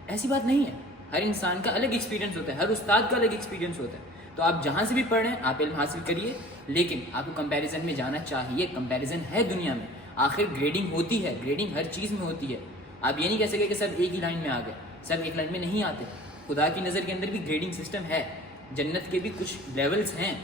ऐसी बात नहीं है। हर इंसान का अलग एक्सपीरियंस होता है, हर उस्ताद का अलग एक्सपीरियंस होता है। तो आप जहाँ से भी पढ़ रहे हैं आप इल्म हासिल करिए, लेकिन आपको कंपैरिजन में जाना चाहिए। कंपैरिजन है दुनिया में, आखिर ग्रेडिंग होती है, ग्रेडिंग हर चीज़ में होती है। आप ये नहीं कह सकते कि सब एक ही लाइन में आ गए, सब एक लाइन में नहीं आते। खुदा की नज़र के अंदर भी ग्रेडिंग सिस्टम है, जन्नत के भी कुछ लेवल्स हैं।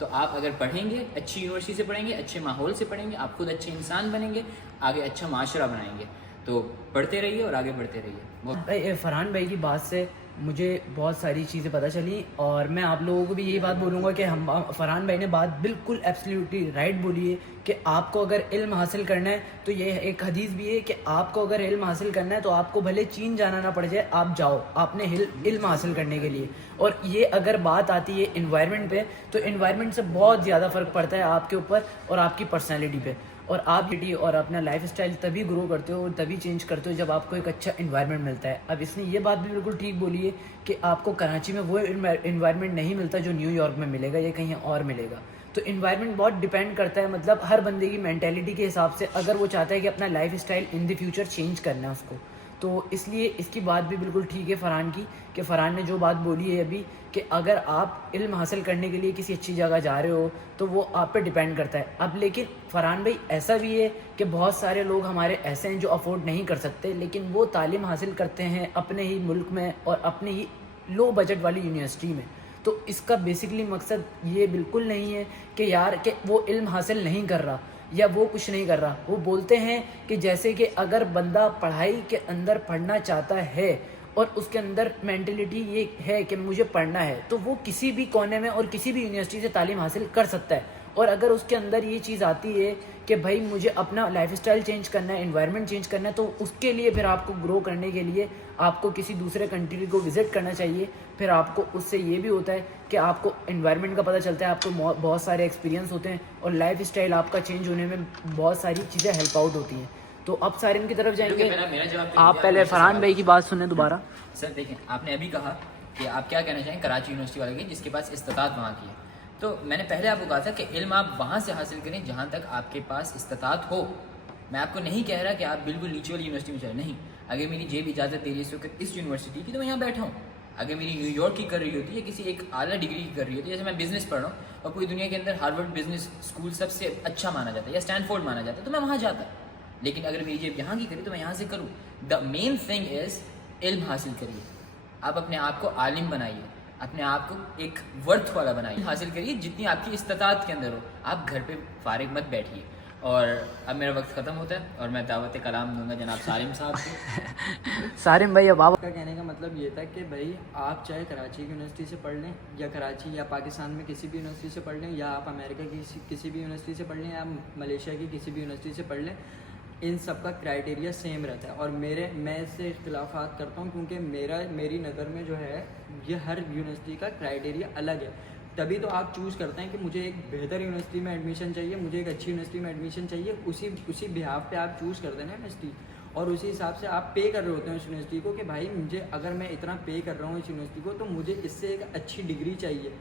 तो आप अगर पढ़ेंगे, अच्छी यूनिवर्सिटी से पढ़ेंगे, अच्छे माहौल से पढ़ेंगे, आप खुद अच्छे इंसान बनेंगे, आगे अच्छा माशरा बनाएंगे। तो पढ़ते रहिए और आगे बढ़ते रहिए। फरहान भाई की बात से मुझे बहुत सारी चीज़ें पता चली, और मैं आप लोगों को भी यही बात बोलूँगा कि हम फरहान भाई ने बात बिल्कुल एब्सोल्युटली राइट बोली है कि आपको अगर इल्म हासिल करना है तो ये एक हदीस भी है कि आपको अगर इल्म हासिल करना है तो आपको भले चीन जाना ना पड़ जाए, आप जाओ आपने इल्म हासिल करने के लिए। और ये अगर बात आती है इन्वायरमेंट पे, तो इन्वायरमेंट से बहुत ज़्यादा फ़र्क पड़ता है आपके ऊपर और आपकी पर्सनैलिटी पे। और आप और अपना लाइफ स्टाइल तभी ग्रो करते हो और तभी चेंज करते हो जब आपको एक अच्छा इन्वायरमेंट मिलता है। अब इसने ये बात भी बिल्कुल ठीक बोली है कि आपको कराची में वो इन्वायरमेंट नहीं मिलता जो न्यूयॉर्क में मिलेगा या कहीं और मिलेगा। तो इन्वायरमेंट बहुत डिपेंड करता है, मतलब हर बंदे की मेंटेलिटी के हिसाब से, अगर वो चाहता है कि अपना life style in the future change करना है उसको। तो इसलिए इसकी बात भी बिल्कुल ठीक है फरहान की, कि फरहान ने जो बात बोली है अभी कि अगर आप इल्म हासिल करने के लिए किसी अच्छी जगह जा रहे हो तो वो आप पे डिपेंड करता है। अब लेकिन फरहान भाई ऐसा भी है कि बहुत सारे लोग हमारे ऐसे हैं जो अफोर्ड नहीं कर सकते, लेकिन वो तालीम हासिल करते हैं अपने ही मुल्क में और अपने ही लो बजट वाली यूनिवर्सिटी में। तो इसका बेसिकली मकसद ये बिल्कुल नहीं है कि यार कि वो इल्म हासिल नहीं कर रहा या वो कुछ नहीं कर रहा। वो बोलते हैं कि जैसे कि अगर बंदा पढ़ाई के अंदर पढ़ना चाहता है और उसके अंदर मेंटलिटी ये है कि मुझे पढ़ना है, तो वो किसी भी कोने में और किसी भी यूनिवर्सिटी से तालीम हासिल कर सकता है। और अगर उसके अंदर ये चीज़ आती है कि भाई मुझे अपना लाइफस्टाइल चेंज करना है, एनवायरनमेंट चेंज करना है, तो उसके लिए फिर आपको ग्रो करने के लिए आपको किसी दूसरे कंट्री को विज़िट करना चाहिए। फिर आपको उससे ये भी होता है कि आपको एनवायरनमेंट का पता चलता है, आपको बहुत सारे एक्सपीरियंस होते हैं और लाइफस्टाइल आपका चेंज होने में बहुत सारी चीज़ें हेल्प आउट होती हैं। तो अब सारिन की तरफ जाएंगे। मेरा जवाब आप पहले फरहान भाई की बात सुने दोबारा। सर देखें, आपने अभी कहा कि आप क्या कहना चाहें कराची यूनिवर्सिटी वाले की जिसके पास इस्तात वहाँ की है। तो मैंने पहले आपको कहा था कि इल्म आप वहाँ से हासिल करें जहाँ तक आपके पास इस्तात हो। मैं आपको नहीं कह रहा कि आप बिल्कुल नीचे वाली यूनिवर्सिटी में चले, नहीं। अगर मेरी जेब इजाज़त दे रही है इस वक्त इस यूनिवर्सिटी की तो मैं यहाँ बैठा हूँ। अगर मेरी न्यूयॉर्क की कर रही होती या किसी एक आला डिग्री की कर रही होती, जैसे मैं बिजनेस पढ़ रहा हूँ और पूरी दुनिया के अंदर हार्वर्ड बिजनेस स्कूल सबसे अच्छा माना जाता है या स्टैनफोर्ड माना जाता है, तो मैं वहाँ जाता। लेकिन अगर मेरी जेब यहाँ की करी तो मैं यहाँ से करूँ। द मेन थिंग इज़ इल्म हासिल करिए। आप अपने आप को आलिम बनाइए, अपने आप को एक वर्थ वाला बनाइए, हासिल करिए जितनी आपकी इस्तात के अंदर हो। आप घर पे फारिग मत बैठिए। और अब मेरा वक्त ख़त्म होता है और मैं दावत कलाम दूंगा जनाब सारिम साहब को। सारिम भाई अब आप का कहने का मतलब ये था कि भाई आप चाहे कराची की यूनिवर्सिटी से पढ़ लें या कराची या पाकिस्तान में किसी भी यूनिवर्सिटी से पढ़ लें, या आप अमेरिका की किसी भी यूनिवर्सिटी से पढ़ लें, या मलेशिया की किसी भी यूनिवर्सिटी से पढ़ लें, इन सब का क्राइटेरिया सेम रहता है। और मैं इससे इख्तिलाफात करता हूँ क्योंकि मेरी नज़र में जो है ये हर यूनिवर्सिटी का क्राइटेरिया अलग है। तभी तो आप चूज़ करते हैं कि मुझे एक बेहतर यूनिवर्सिटी में एडमिशन चाहिए, मुझे एक अच्छी यूनिवर्सिटी में एडमिशन चाहिए। उसी बिहाफ पे आप चूज़ करते हैं ना यूनिवर्सिटी, और उसी हिसाब से आप पे कर रहे होते हैं उस यूनिवर्सिटी को कि भाई मुझे अगर मैं इतना पे कर रहा हूँ इस यूनिवर्सिटी को तो मुझे इससे एक अच्छी डिग्री चाहिए,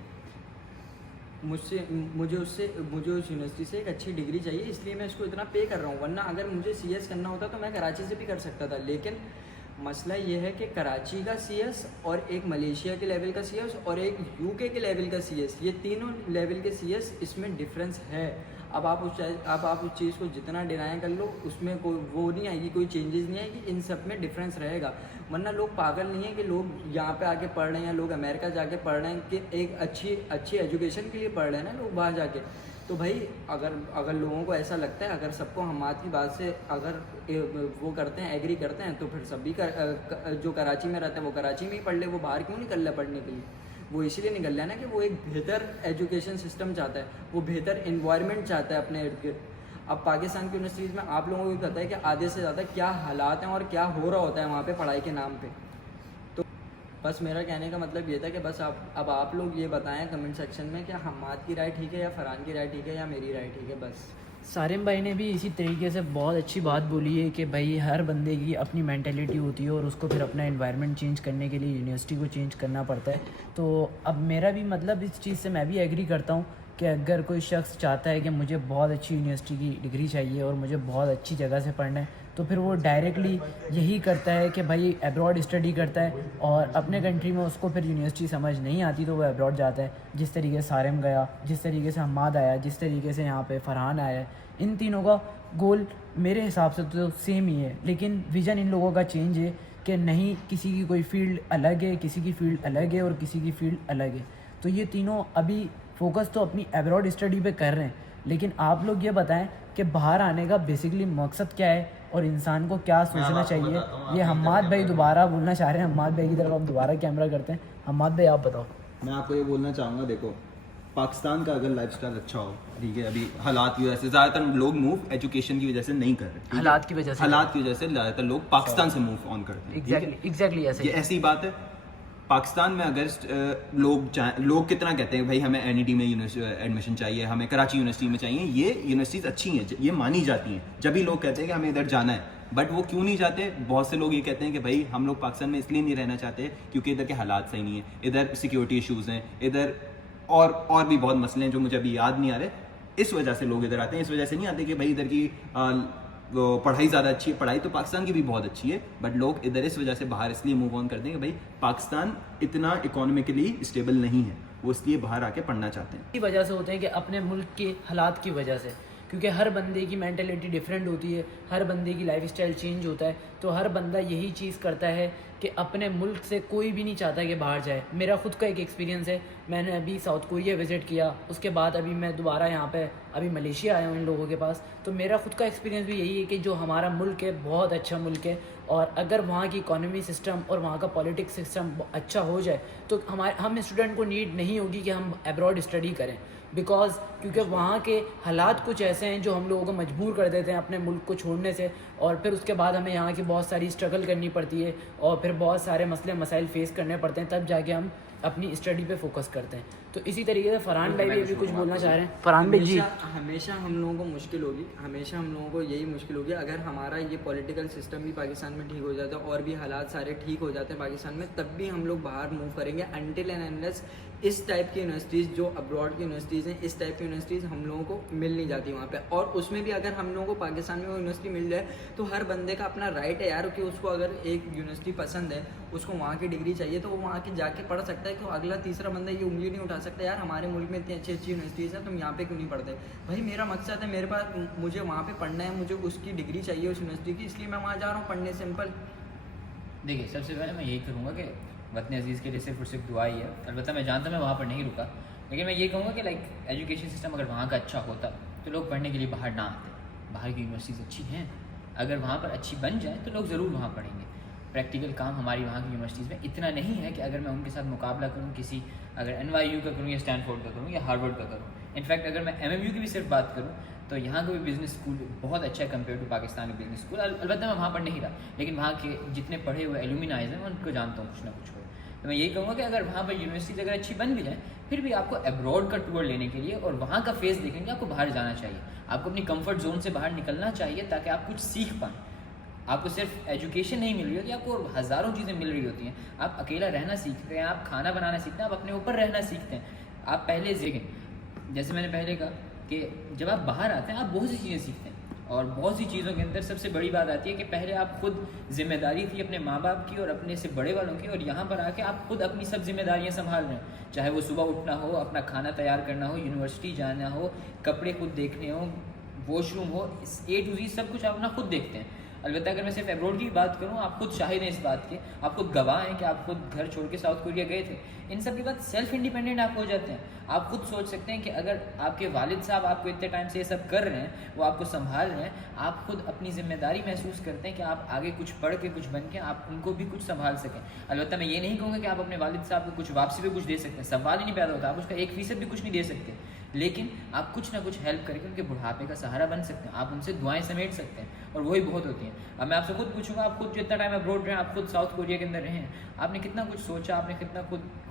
मुझे उस यूनिवर्सिटी से एक अच्छी डिग्री चाहिए, इसलिए मैं इसको इतना पे कर रहा हूँ। वरना अगर मुझे CS करना होता तो मैं कराची से भी कर सकता था। लेकिन मसला ये है कि कराची का CS और एक मलेशिया के लेवल का CS और एक UK के लेवल का CS, ये तीनों लेवल के CS इसमें डिफरेंस है। अब आप उस चीज़ को जितना डिनाई कर लो उसमें कोई वो नहीं आएगी, कोई चेंजेस नहीं आएगी, इन सब में डिफरेंस रहेगा। वरना लोग पागल नहीं है कि लोग यहाँ पे आके पढ़ रहे हैं या लोग अमेरिका जाके पढ़ रहे हैं कि एक अच्छी एजुकेशन के लिए पढ़ रहे हैं ना लोग बाहर जाके। तो भाई अगर लोगों को ऐसा लगता है, अगर सबको हमाद की बात से अगर वो करते हैं, एग्री करते हैं, तो फिर सभी जो कराची में रहते हैं वो कराची में ही पढ़ ले, वो बाहर क्यों निकल रहा है पढ़ने के लिए? वो इसीलिए निकल रहा है ना कि वो एक बेहतर एजुकेशन सिस्टम चाहता है, वो बेहतर इन्वायरमेंट चाहता है अपने इर्द गिर्द। अब पाकिस्तान की यूनिवर्सिटीज़ में आप लोगों को भी पता है कि आधे से ज़्यादा क्या हालात हैं और क्या हो रहा होता है वहाँ पे पढ़ाई के नाम पे। तो बस मेरा कहने का मतलब ये था कि बस अब आप लोग ये बताएं कमेंट सेक्शन में कि हमाद की राय ठीक है या फरहान की राय ठीक है या मेरी राय ठीक है। बस सारिम भाई ने भी इसी तरीके से बहुत अच्छी बात बोली है कि भाई हर बंदे की अपनी मेंटालिटी होती है और उसको फिर अपना एनवायरनमेंट चेंज करने के लिए यूनिवर्सिटी को चेंज करना पड़ता है। तो अब मेरा भी मतलब इस चीज़ से मैं भी एग्री करता हूँ कि अगर कोई शख्स चाहता है कि मुझे बहुत अच्छी यूनिवर्सिटी की डिग्री चाहिए और मुझे बहुत अच्छी जगह से पढ़ना है, तो फिर वो डायरेक्टली यही करता है कि भाई अब्रॉड स्टडी करता है और अपने कंट्री में उसको फिर यूनिवर्सिटी समझ नहीं आती तो वो अब्रॉड जाता है। जिस तरीके से सारिम गया, जिस तरीके से हमाद आया, जिस तरीके से यहाँ पे फरहान आया है, इन तीनों का गोल मेरे हिसाब से तो सेम ही है, लेकिन विज़न इन लोगों का चेंज है कि नहीं, किसी की कोई फील्ड अलग है, किसी की फील्ड अलग है और किसी की फील्ड अलग है। तो ये तीनों अभी फोकस तो अपनी अब्रॉड स्टडी पे कर रहे हैं, लेकिन आप लोग ये बताएं कि बाहर आने का बेसिकली मकसद क्या है और इंसान को क्या सोचना चाहिए। ये हम्माद भाई दोबारा बोलना चाह रहे हैं, हम्माद भाई की तरफ हम दोबारा कैमरा करते हैं। हम्माद भाई आप बताओ। मैं आपको ये बोलना चाहूँगा, देखो पाकिस्तान का अगर लाइफस्टाइल अच्छा हो, ठीक है, अभी हालात की वजह से ज़्यादातर लोग मूव एजुकेशन की वजह से नहीं कर रहे, ठीक है? हालात की वजह से ज़्यादातर लोग पाकिस्तान से मूव ऑन करते हैं। एग्जैक्टली ये ऐसी बात है। पाकिस्तान में अगर लोग कितना कहते हैं भाई हमें एनईडी में एडमिशन चाहिए, हमें कराची यूनिवर्सिटी में चाहिए, ये यूनिवर्सिटीज़ अच्छी हैं, ये मानी जाती हैं, जब भी लोग कहते हैं कि हमें इधर जाना है, बट वो क्यों नहीं जाते? बहुत से लोग ये कहते हैं कि भाई हम लोग पाकिस्तान में इसलिए नहीं रहना चाहते क्योंकि इधर के हालात सही नहीं है, इधर सिक्योरिटी इशूज़ हैं, इधर और भी बहुत मसले हैं जो मुझे अभी याद नहीं आ रहे। इस वजह से लोग इधर आते हैं, इस वजह से नहीं आते कि भाई इधर की पढ़ाई ज़्यादा अच्छी है। पढ़ाई तो पाकिस्तान की भी बहुत अच्छी है, बट लोग इधर इस वजह से बाहर इसलिए मूव ऑन करते हैं कि भाई पाकिस्तान इतना इकोनॉमिकली स्टेबल नहीं है, वो इसलिए बाहर आके पढ़ना चाहते हैं। की वजह से होते हैं कि अपने मुल्क के हालात की वजह से, क्योंकि हर बंदे की मेंटालिटी डिफरेंट होती है, हर बंदे की लाइफस्टाइल चेंज होता है, तो हर बंदा यही चीज़ करता है कि अपने मुल्क से कोई भी नहीं चाहता कि बाहर जाए। मेरा खुद का एक एक्सपीरियंस है, मैंने अभी साउथ कोरिया विज़िट किया, उसके बाद अभी मैं दोबारा यहाँ पे अभी मलेशिया आया हूँ इन लोगों के पास। तो मेरा खुद का एक्सपीरियंस भी यही है कि जो हमारा मुल्क है बहुत अच्छा मुल्क है, और अगर वहाँ की इकोनॉमी सिस्टम और वहाँ का पॉलिटिक्स सिस्टम अच्छा हो जाए तो हम स्टूडेंट को नीड नहीं होगी कि हम अब्रॉड स्टडी करें, बिकॉज़ क्योंकि वहाँ के हालात कुछ ऐसे हैं जो हम लोगों को मजबूर कर देते हैं अपने मुल्क को छोड़ने से, और फिर उसके बाद हमें यहाँ की बहुत सारी स्ट्रगल करनी पड़ती है और फिर बहुत सारे मसले मसाइल फेस करने पड़ते हैं, तब जाके हम अपनी स्टडी पे फोकस करते हैं। तो इसी तरीके से फरहान भाई भी अभी कुछ बोलना चाह रहे हैं। फरहान भाई जी, हमेशा हम लोगों को मुश्किल होगी, हमेशा हम लोगों को यही मुश्किल होगी अगर हमारा ये पॉलिटिकल सिस्टम भी पाकिस्तान में ठीक हो जाता है और भी हालात सारे ठीक हो जाते हैं पाकिस्तान में, तब भी हम लोग बाहर मूव करेंगे अनटिल एंड अनलेस इस टाइप की यूनिवर्सिटीज़ जो अब्रॉड की यूनिवर्सिटीज़ हैं, इस टाइप की यूनिवर्सिटीज़ हम लोगों को मिल नहीं जाती वहाँ पे। और उसमें भी अगर हम लोगों को पाकिस्तान में वो यूनिवर्सिटी मिल जाए तो हर बंदे का अपना राइट है यार कि उसको अगर एक यूनिवर्सिटी पसंद है, उसको वहाँ की डिग्री चाहिए, तो वो वहाँ के जाके पढ़ सकता है। कि अगला तीसरा बंदा ये उंगली नहीं उठा सकता यार हमारे मुल्क में इतनी अच्छी अच्छी यूनिवर्सिटीज़ हैं, तुम यहाँ पे क्यों नहीं पढ़ते? भाई मेरा मकसद है, मेरे पास मुझे वहाँ पे पढ़ना है, मुझे उसकी डिग्री चाहिए उस यूनिवर्सिटी की, इसलिए मैं वहाँ जा रहा हूँ पढ़ने। सिंपल। देखिए, सबसे पहले मैं यही करूँगा कि वतन अजीज़ के लिए सिर्फ और सिर्फ दुआ ही है। अलबत्ता मैं जानता मैं वहाँ पर नहीं रुका, लेकिन मैं ये कहूँगा कि लाइक एजुकेशन सिस्टम अगर वहाँ का अच्छा होता तो लोग पढ़ने के लिए बाहर ना आते। बाहर की यूनिवर्सिटीज़ अच्छी हैं, अगर वहाँ पर अच्छी बन जाए तो लोग ज़रूर वहाँ पढ़ेंगे। प्रैक्टिकल काम हमारी वहाँ की यूनिवर्सिटीज़ में इतना नहीं है कि अगर मैं उनके साथ मुकाबला करूँ किसी, अगर NYU का करूँ या स्टैनफोर्ड का करूँ या हार्वर्ड का करूँ। इनफैक्ट अगर मैं MMU की भी सिर्फ बात करूँ तो यहाँ का भी बिज़नेस स्कूल बहुत अच्छा है कम्पेयर टू पाकिस्तान के बिज़नेस स्कूल। अलबत्ता मैं वहाँ पर नहीं रहा, लेकिन वहाँ के जितने पढ़े हुए एलुमिनाइज हैं मैं उनको जानता हूँ कुछ ना कुछ हो। तो मैं यही कहूँगा कि अगर वहाँ पर यूनिवर्सिटीज़ अगर अच्छी बन भी जाए, फिर भी आपको अब्रॉड का टूर लेने के लिए और वहाँ का फेस देखने के लिए आपको बाहर जाना चाहिए। आपको अपनी कंफर्ट जोन से बाहर निकलना चाहिए ताकि आप कुछ सीख पाएँ। आपको सिर्फ एजुकेशन नहीं मिल रही होती, आपको हज़ारों चीज़ें मिल रही होती हैं। आप अकेला रहना सीखते हैं, आप खाना बनाना सीखते हैं, आप अपने ऊपर रहना सीखते हैं। आप पहले देखें, जैसे मैंने पहले कहा कि जब आप बाहर आते हैं आप बहुत सी चीज़ें सीखते हैं। और बहुत सी चीज़ों के अंदर सबसे बड़ी बात आती है कि पहले आप खुद जिम्मेदारी थी अपने माँ बाप की और अपने से बड़े वालों की, और यहाँ पर आके आप खुद अपनी सब जिम्मेदारियाँ संभाल रहे हैं, चाहे वो सुबह उठना हो, अपना खाना तैयार करना हो, यूनिवर्सिटी जाना हो, कपड़े खुद देखने हो, वॉशरूम हो, A to Z सब कुछ आप अपना खुद देखते हैं। अलबत्ता अगर मैं सिर्फ एब्रोड की बात करूँ, आप खुद शाहिद हैं इस बात के, आप खुद गवाह हैं कि आप खुद घर छोड़ के साउथ कोरिया गए थे। इन सब के बाद सेल्फ इंडिपेंडेंट आप हो जाते हैं। आप खुद सोच सकते हैं कि अगर आपके वालिद साहब आपको इतने टाइम से ये सब कर रहे हैं, वो आपको संभाल रहे हैं, आप खुद अपनी जिम्मेदारी महसूस करते हैं कि आप आगे कुछ पढ़ के कुछ बन के आप उनको भी कुछ संभाल सकें। अलबत्ता मैं ये नहीं कहूँगा कि आप अपने वालिद साहब को कुछ वापसी पे कुछ दे सकते हैं, सवाल ही नहीं पैदा होता, आप उसका 1% भी कुछ नहीं दे सकते, लेकिन आप कुछ ना कुछ हेल्प करके उनके बुढ़ापे का सहारा बन सकते हैं, आप उनसे दुआएं समेट सकते हैं, और वही बहुत होती हैं। अब मैं आपसे खुद पूछूंगा, आप खुद जितना टाइम अब्रोड रहे, आप खुद साउथ कोरिया के अंदर रहे हैं, आपने कितना कुछ सोचा, आपने कितना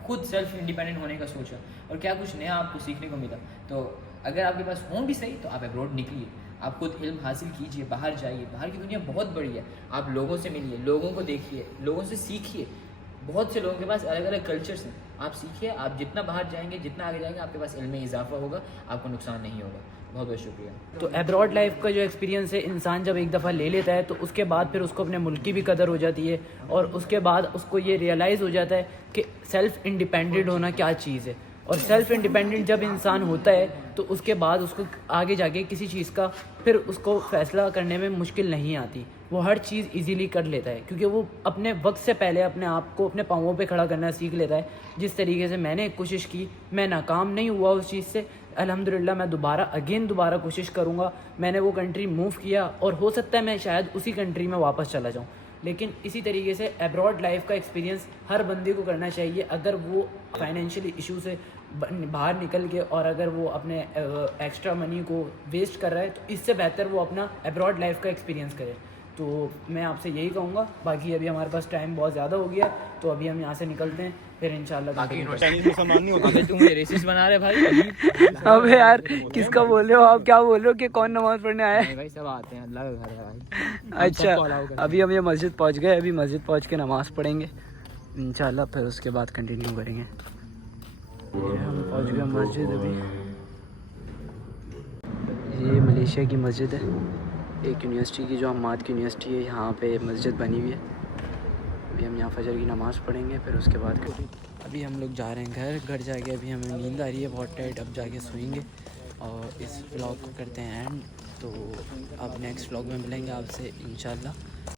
खुद सेल्फ इंडिपेंडेंट होने का सोचा, और क्या कुछ नया आपको सीखने को मिला। तो अगर आपके पास हो भी सही तो आप अब्रोड निकलिए, आप खुद इल्म हासिल कीजिए, बाहर जाइए, बाहर की दुनिया बहुत बड़ी है, आप लोगों से मिलिए, लोगों को देखिए, लोगों से सीखिए। बहुत से लोगों के पास अलग अलग कल्चर्स हैं, आप सीखिए। आप जितना बाहर जाएंगे, जितना आगे जाएंगे, आपके पास इल्म में इजाफा होगा, आपको नुकसान नहीं होगा। बहुत बहुत शुक्रिया। तो एब्रॉड लाइफ का जो एक्सपीरियंस है, इंसान जब एक दफ़ा ले लेता है तो उसके बाद फिर उसको अपने मुल्क की भी कदर हो जाती है, और उसके बाद उसको ये रियलाइज़ हो जाता है कि सेल्फ़ इंडिपेंडेंट होना क्या चीज़ है। और सेल्फ़ इंडिपेंडेंट जब इंसान होता है तो उसके बाद उसको आगे जाके किसी चीज़ का फिर उसको फ़ैसला करने में मुश्किल नहीं आती, वो हर चीज़ इजीली कर लेता है, क्योंकि वो अपने वक्त से पहले अपने आप को अपने पाँवों पे खड़ा करना सीख लेता है। जिस तरीके से मैंने कोशिश की, मैं नाकाम नहीं हुआ उस चीज़ से, अल्हम्दुलिल्लाह मैं दोबारा कोशिश करूँगा। मैंने वो कंट्री मूव किया, और हो सकता है मैं शायद उसी कंट्री में वापस चला जाऊँ, लेकिन इसी तरीके से एब्रॉड लाइफ का एक्सपीरियंस हर बंदे को करना चाहिए। अगर वो फाइनेंशियल इशू से बाहर निकल के, और अगर वो अपने एक्स्ट्रा मनी को वेस्ट कर रहा है, तो इससे बेहतर वो अपना एब्रॉड लाइफ का एक्सपीरियंस करे। तो मैं आपसे यही कहूँगा। बाकी अभी हमारे पास टाइम बहुत ज़्यादा हो गया है, तो अभी हम यहाँ से निकलते हैं, फिर इंशाल्लाह। अबे तुम ये रेसिस्ट बना रहे भाई। अबे यार किसका बोल रहे हो आप, क्या बोल रहे हो कि कौन नमाज पढ़ने आया है? भाई सब आते हैं, अल्लाह का घर है भाई। अच्छा, अभी हम ये मस्जिद पहुंच गए, अभी मस्जिद पहुंच के नमाज़ पढ़ेंगे इंशाल्लाह, फिर उसके बाद कंटिन्यू करेंगे। ये हम पहुंच गए मस्जिद। अभी ये मलेशिया की मस्जिद है, एक यूनिवर्सिटी की, जो हम्माद की यूनिवर्सिटी है, यहाँ पे मस्जिद बनी हुई है। अभी हम यहाँ फजर की नमाज़ पढ़ेंगे, फिर उसके बाद अभी हम लोग जा रहे हैं घर जाके अभी हमें नींद आ रही है बहुत टाइट, अब जाके सोएंगे और इस व्लॉग को करते हैं एंड। तो अब नेक्स्ट व्लॉग में मिलेंगे आपसे इंशाल्लाह।